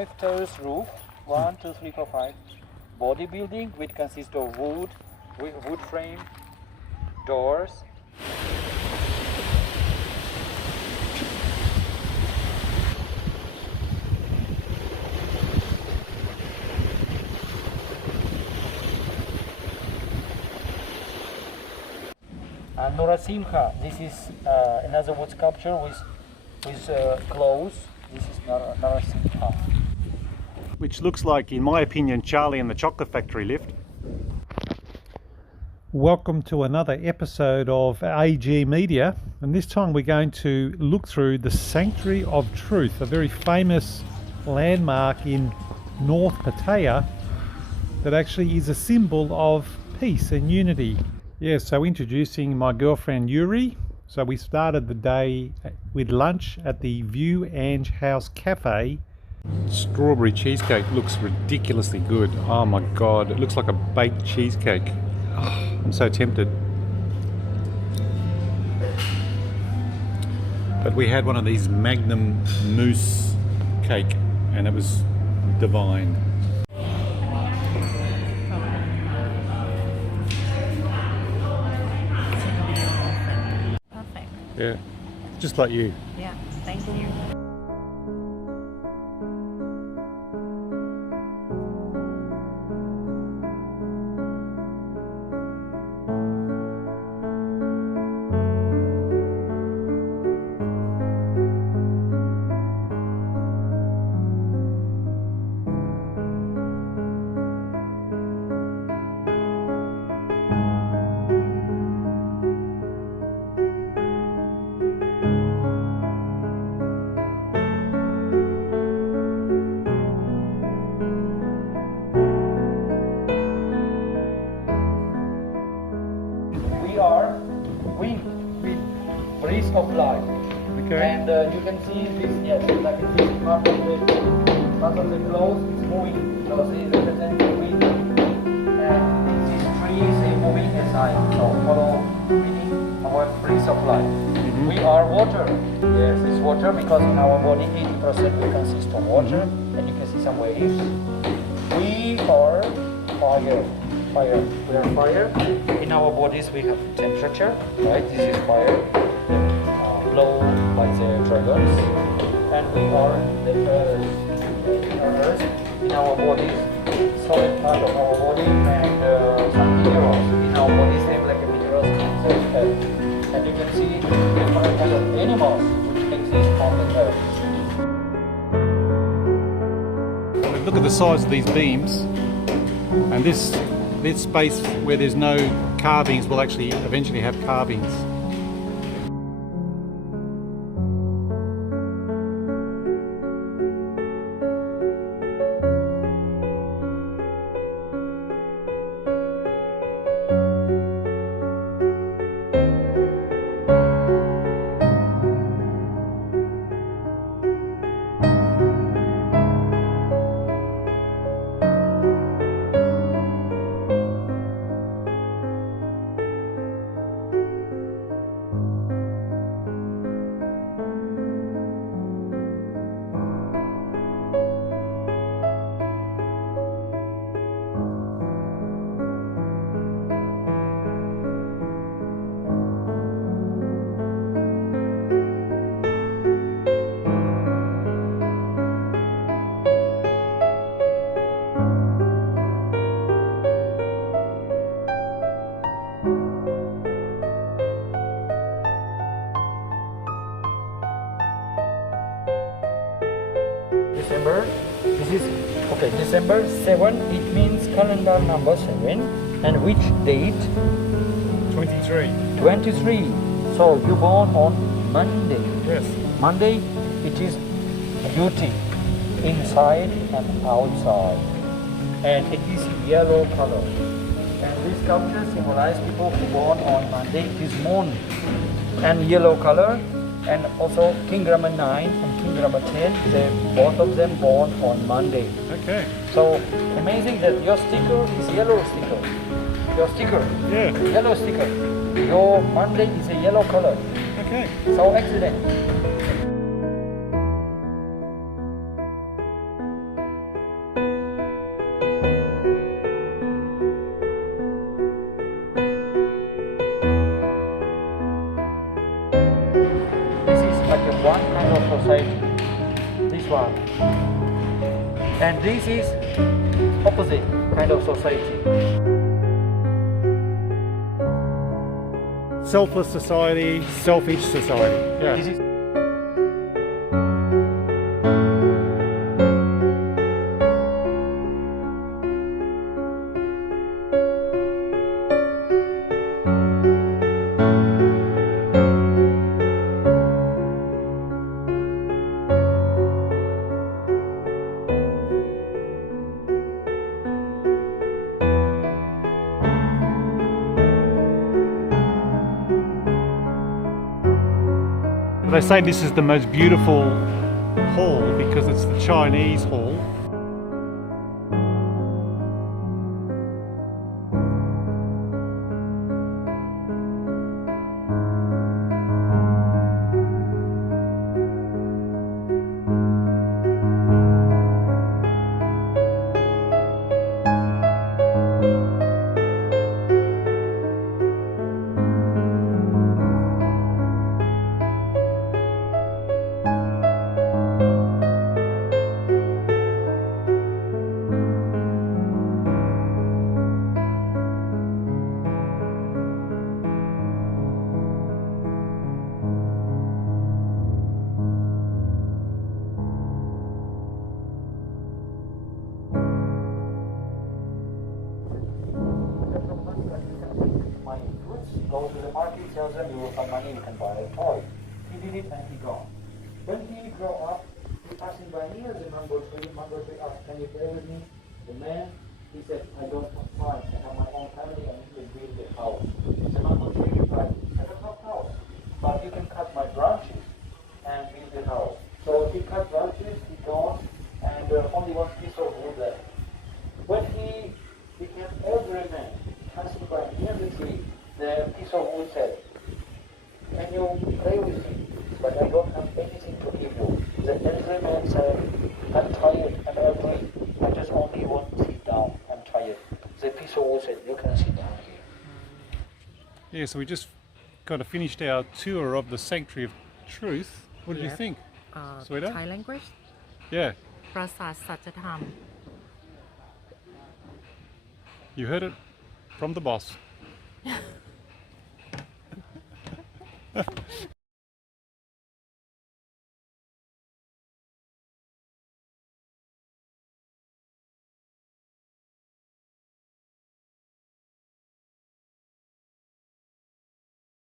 5 terrace roof, 1, 2, 3, 4, 5. Bodybuilding, which consists of wood frame, doors. And Narasimha, this is another wood sculpture with claws. This is Narasimha. Which looks like, in my opinion, Charlie and the Chocolate Factory lift. Welcome to another episode of AG Media, and this time we're going to look through the Sanctuary of Truth, a very famous landmark in North Pattaya that actually is a symbol of peace and unity. Yeah, so introducing my girlfriend Yuri. So we started the day with lunch at the View Ange House Cafe. Strawberry cheesecake looks ridiculously good. Oh my god, it looks like a baked cheesecake. Oh, I'm so tempted. But we had one of these Magnum mousse cake and it was divine. Perfect. Yeah, just like you. Yeah, thank you. Breeze of life. Okay. And you can see this, yes, like this part of the clothes is moving. So this represents the wind. And these trees are moving aside. So follow meaning our breeze of life. Mm-hmm. We are water. Yes, it's water because in our body 80% will consist of water. And you can see some waves. We are fire. Fire. We are fire. In our bodies we have temperature, right? This is fire. Blow by the dragons, and we are the earth in our bodies, solid part of our body, and some minerals in our body, same like a minerals so earth. And you can see different kind of animals which exist on the earth. Look at the size of these beams, and this space where there's no carvings will actually eventually have carvings. December, this is, okay, December 7, it means calendar number 7, and which date? 23. 23. So you born on Monday. Yes. Monday, it is beauty, inside and outside, and it is yellow color. And this sculpture symbolizes people who born on Monday. It is moon and yellow color. And also King Rama 9 and King Rama 10, they both of them born on Monday. Okay. So amazing that your sticker is yellow sticker. Your sticker, Yeah. yellow sticker. Your Monday is a yellow color. Okay. So excellent. kind of society. This one. And this is opposite kind of society. Selfless society, selfish society. Yeah. This is They say this is the most beautiful hall because it's the Chinese hall. go to the market, tells them you will find money, you can buy a toy. He did it and he gone. When he grew up, he passing by near the mango tree. Mango tree asked, can you play with me? The man, he said, I don't have time. I have my own family. I need to build a house. The mango tree replied, I don't have house, but you can cut my branches and build a house. So he cut branches, he gone, and only one piece of wood left. When he became elderly man, passing by near the tree, the piece of wood said, can you play with me? But I don't have anything to give you. The elderly man said, I'm tired, I'm elderly. I just only want to sit down. I'm tired. The piece of wood said, you can sit down here. Yeah, so we just kind of finished our tour of the Sanctuary of Truth. What did you Yep. think? Sweeter? Thai language Yeah, ปราสาทสัจธรรม you heard it from the boss.